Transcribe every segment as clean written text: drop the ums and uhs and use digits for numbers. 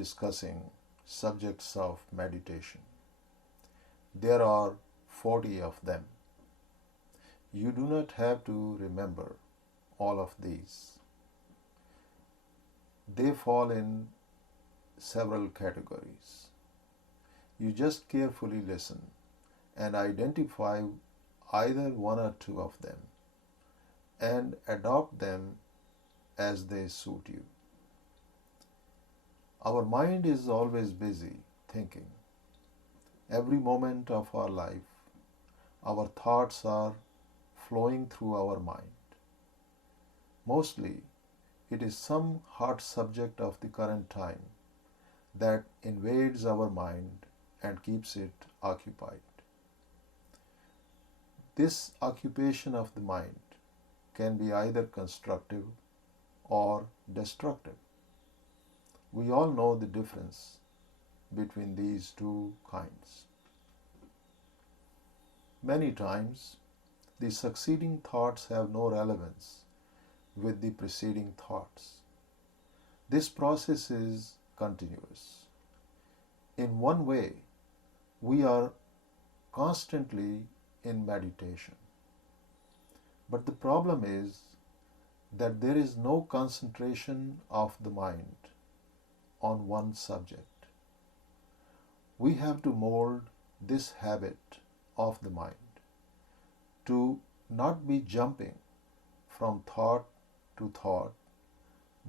discussing subjects of meditation. There are 40 of them. You do not have to remember all of these. They fall in several categories. You just carefully listen and identify either one or two of them and adopt them as they suit you. Our mind is always busy thinking. Every moment of our life, our thoughts are flowing through our mind. Mostly, it is some hot subject of the current time that invades our mind and keeps it occupied. This occupation of the mind can be either constructive or destructive. We all know the difference between these two kinds. Many times, the succeeding thoughts have no relevance with the preceding thoughts. This process is continuous. In one way, we are constantly in meditation. But the problem is that there is no concentration of the mind on one subject. We have to mold this habit of the mind to not be jumping from thought to thought,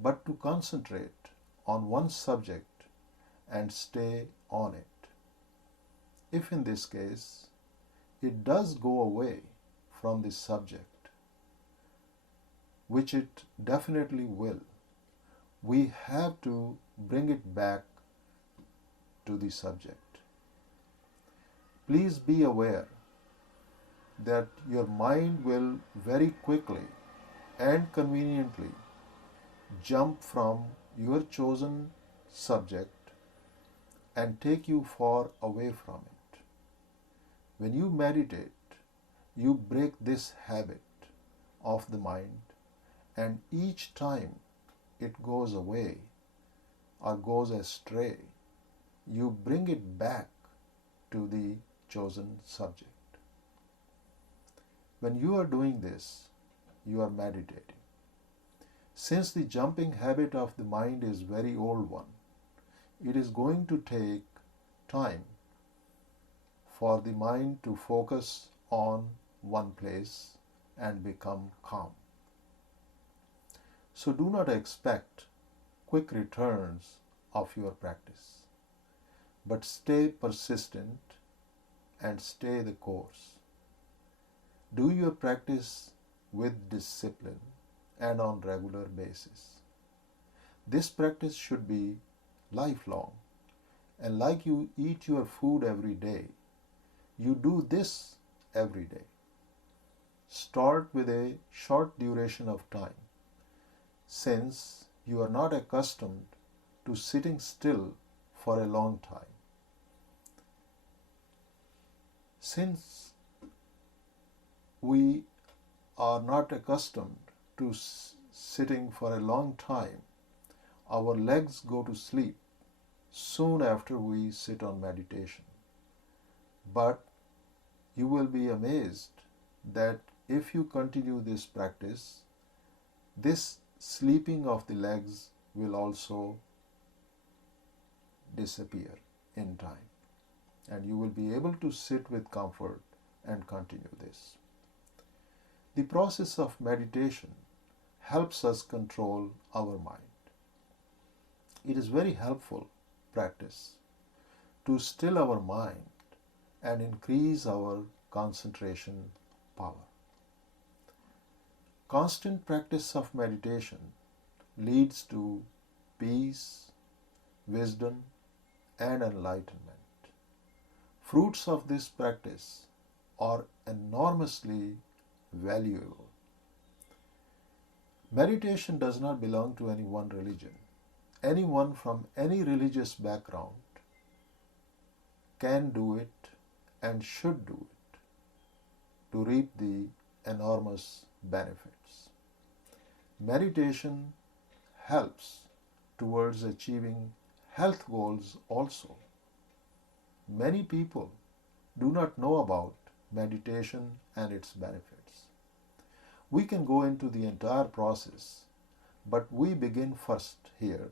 but to concentrate on one subject and stay on it. If in this case, it does go away from the subject, which it definitely will, we have to bring it back to the subject. Please be aware that your mind will very quickly and conveniently jump from your chosen subject and take you far away from it. When you meditate, you break this habit of the mind, and each time it goes away or goes astray, you bring it back to the chosen subject. When you are doing this, you are meditating. Since the jumping habit of the mind is very old one, it is going to take time for the mind to focus on one place and become calm. So do not expect quick returns of your practice, but stay persistent and stay the course. Do your practice with discipline and on regular basis. This practice should be lifelong, and like you eat your food every day, you do this every day. Start with a short duration of time, since you are not accustomed to sitting still for a long time. Since we are not accustomed to sitting for a long time, our legs go to sleep soon after we sit on meditation. But you will be amazed that if you continue this practice, this sleeping of the legs will also disappear in time, and you will be able to sit with comfort and continue this. The process of meditation helps us control our mind. It is very helpful practice to still our mind and increase our concentration power. Constant practice of meditation leads to peace, wisdom, and enlightenment. Fruits of this practice are enormously valuable. Meditation does not belong to any one religion. Anyone from any religious background can do it and should do it to reap the enormous benefits. Meditation helps towards achieving health goals also. Many people do not know about meditation and its benefits. We can go into the entire process, but we begin first here,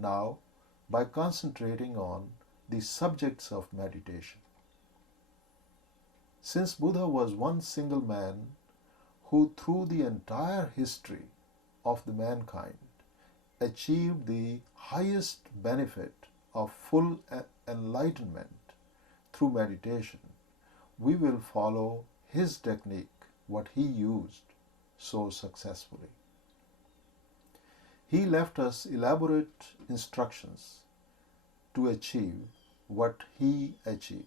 now, by concentrating on the subjects of meditation. Since Buddha was one single man who, through the entire history of the mankind, achieved the highest benefit of full enlightenment through meditation, we will follow his technique, what he used so successfully. He left us elaborate instructions to achieve what he achieved.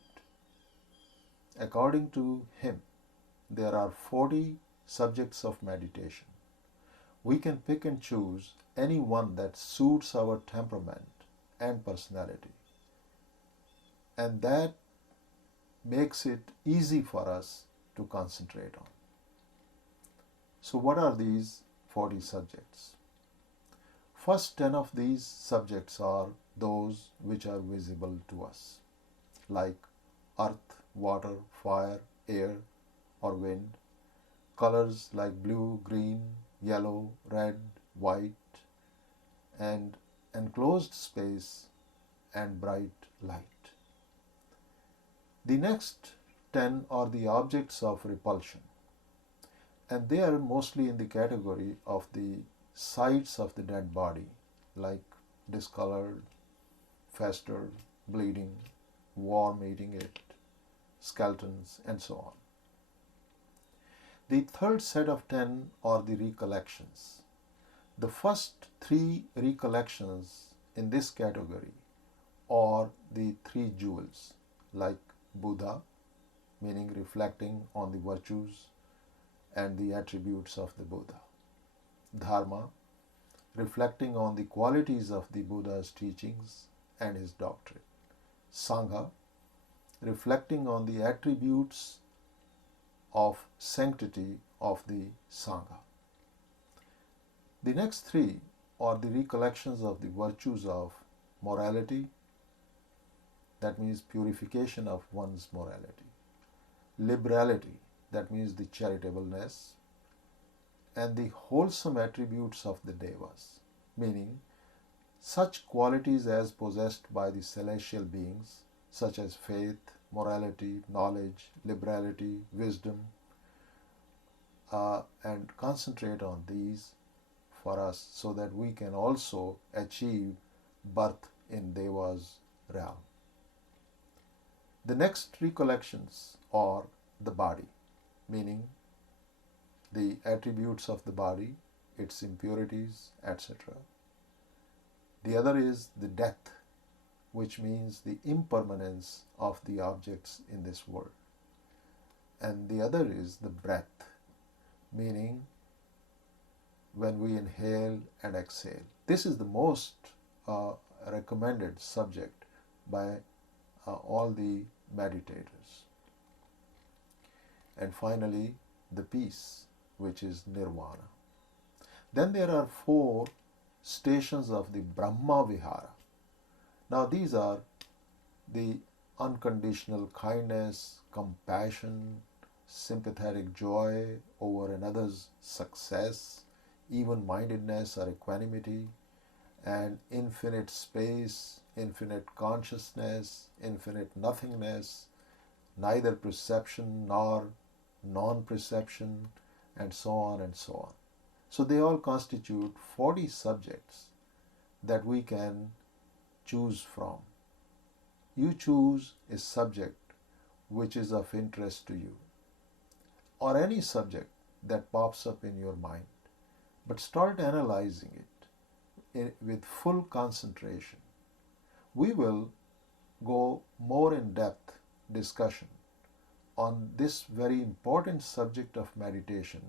According to him, there are 40 subjects of meditation. We can pick and choose any one that suits our temperament and personality. And that makes it easy for us to concentrate on. So what are these 40 subjects? First 10 of these subjects are those which are visible to us, like earth, water, fire, air or wind, colors like blue, green, yellow, red, white, and enclosed space and bright light. The next 10 are the objects of repulsion, and they are mostly in the category of the sides of the dead body, like discolored, festered, bleeding, worm eating it, skeletons, and so on. The third set of 10 are the recollections. The first 3 recollections in this category are the 3 jewels, like Buddha, meaning reflecting on the virtues and the attributes of the Buddha. Dharma, reflecting on the qualities of the Buddha's teachings and his doctrine. Sangha, reflecting on the attributes of sanctity of the Sangha. The next 3 are the recollections of the virtues of morality, that means purification of one's morality. Liberality, that means the charitableness, and the wholesome attributes of the Devas, meaning such qualities as possessed by the celestial beings, such as faith, morality, knowledge, liberality, wisdom, and concentrate on these for us so that we can also achieve birth in Deva's realm. The next recollections are the body, meaning the attributes of the body, its impurities, etc. The other is the death, which means the impermanence of the objects in this world. And the other is the breath, meaning when we inhale and exhale. This is the most recommended subject by all the meditators. And finally, the peace, which is nirvana. Then there are 4 stations of the Brahma Vihara. Now these are the unconditional kindness, compassion, sympathetic joy over another's success, even-mindedness or equanimity, and infinite space, infinite consciousness, infinite nothingness, neither perception nor non-perception, and so on and so on. So they all constitute 40 subjects that we can choose from. You choose a subject which is of interest to you, or any subject that pops up in your mind, but start analyzing it with full concentration. We will go more in depth discussion on this very important subject of meditation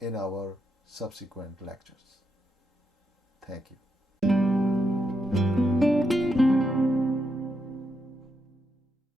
in our subsequent lectures. Thank you.